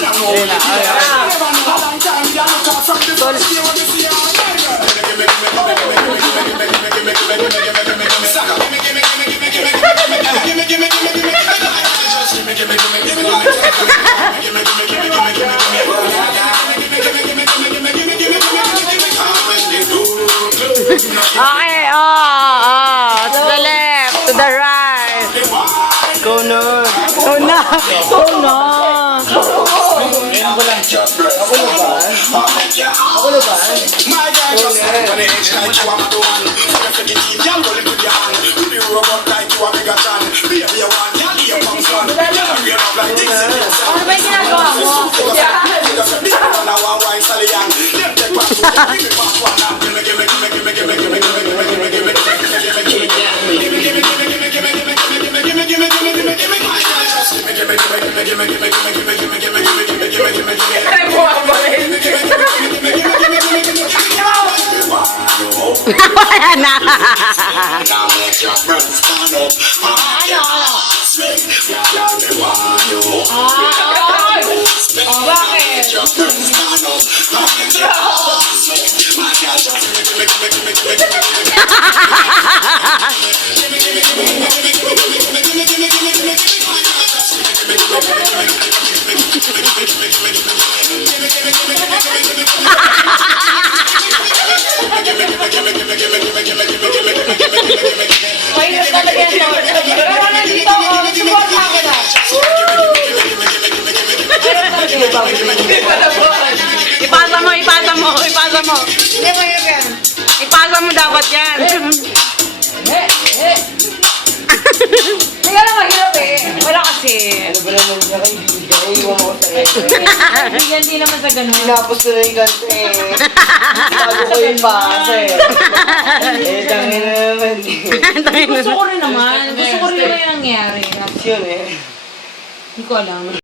Okay, to the left, to the right. Go na. Go na. Go na. Ako lang. Ako na ba? Ano ba yung ginagawa mo? Wala na. Mahirap talaga yan. Pero nandito ako, support lang kita. Ipasa mo, ipasa mo, ipasa mo. Hindi mo yan. Ipasa mo dapat yan. Hindi ka lang mahirap eh. Wala kasi. Ano ba naman niya kaibigan? Iwan mo sa Hindi naman sa ganun. Tinapos ko na yung kanta eh. Bago ko yung pasa eh. Tangin na naman eh. Gusto ko rin naman. Gusto ko rin naman yung nangyari. Yun eh. Hindi ko alam.